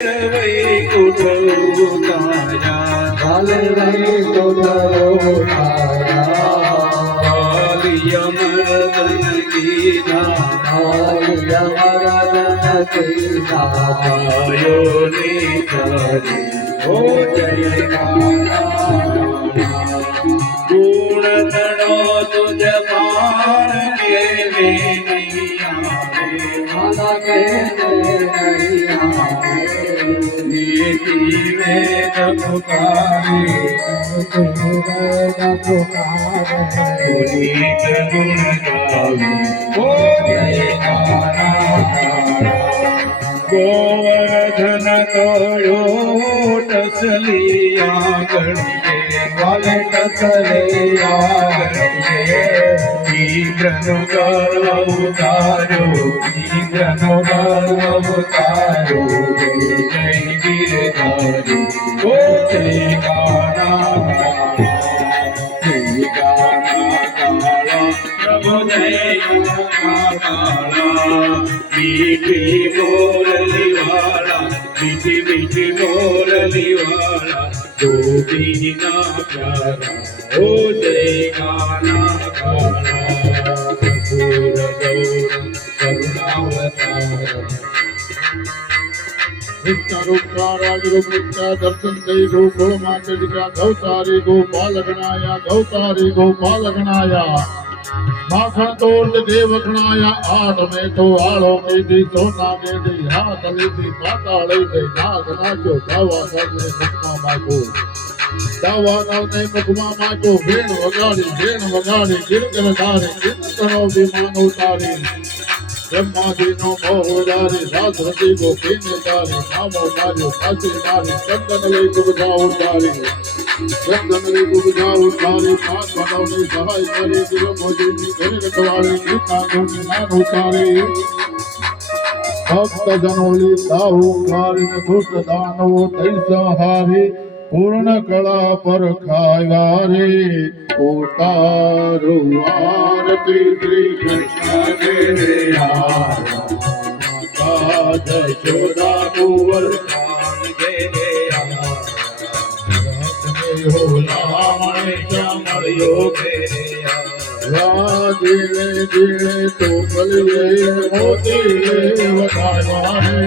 वैकुंठ उतारा यमरदन कीधा आयो निचारी हो जय गुण धड़ो तुझ पार के पुनीत गुण गावे हो जय गोवर्धन तोयो टसलिया गणिये वाले टसलिया गणिये इंद्रनु गर्व उतारो इंद्रनु गर्व उतारो जय गिरधारी ओ जय गाना प्रभु जय काला मीठी मोरली वाला मीठी मीठी मोरली वाला गोपीना प्यारा ओ जय गाना काला कपूर गौर करुणावतार दर्शन दे गोकुल माता गौतारी गोपाल गणाया माखन तोड़ देव गणाया आठ में तो आड़ो में दी सोना में दी हाथ ले दी पाताले दे नाग नाचो दावा नवने मुखमा माको दावा नवने मुखमा माको भेण वगाड़ी गिरगिर धारे कीर्तनो विमान उतारी ब्रह्मा जी नो मोहदारी शास्त्रती को पीने तारी नामो तारी फांसी तारी चंदन ले कुबजा उतारी पांच बनौनी सहाय करी दिलो मोजी घेर रखवाली गीता गुनी नान उतारी भक्त जनोली दाहु कारी दुष्ट दानवो तैसा हारी पूर्ण कला पर खायवारे उतारो आरती श्री कृष्ण के यशोदा कुंवर कान गे हो रामणे श्यामयो गे जिले जिले तो बलिए मोती वधारे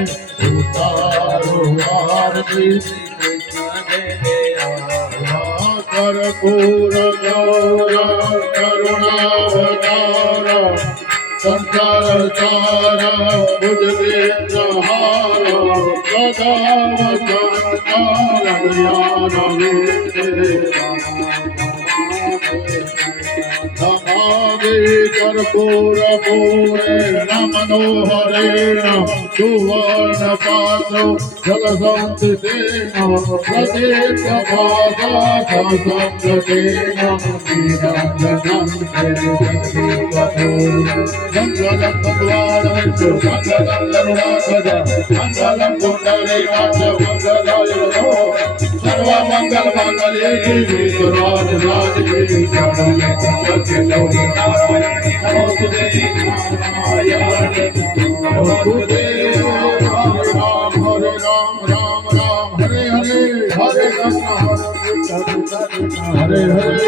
उतारो आरती कर्पूर गौर करुणावतार संसार सार बुद्धेन्द्रहार सदा वचनकार कर्पूर पूरेण मनोहरेण सुवर्ण पात्रौ जलसंस्थितेन प्रतीक भासासंस्कृतेन नीराजनं मङ्गलं भगवान् मङ्गलं करुणाकज मङ्गलं पुण्डरीकाक्ष मङ्गलाय नमो सर्वमङ्गलमाङ्गल्ये शिवे सर्वार्थसाधिके शरण्ये त्र्यम्बके गौरी नारायणि नमोस्तुते नारायणि नमोस्तुते राम हरे राम राम राम हरे हरे हरे कृष्ण हरे हरे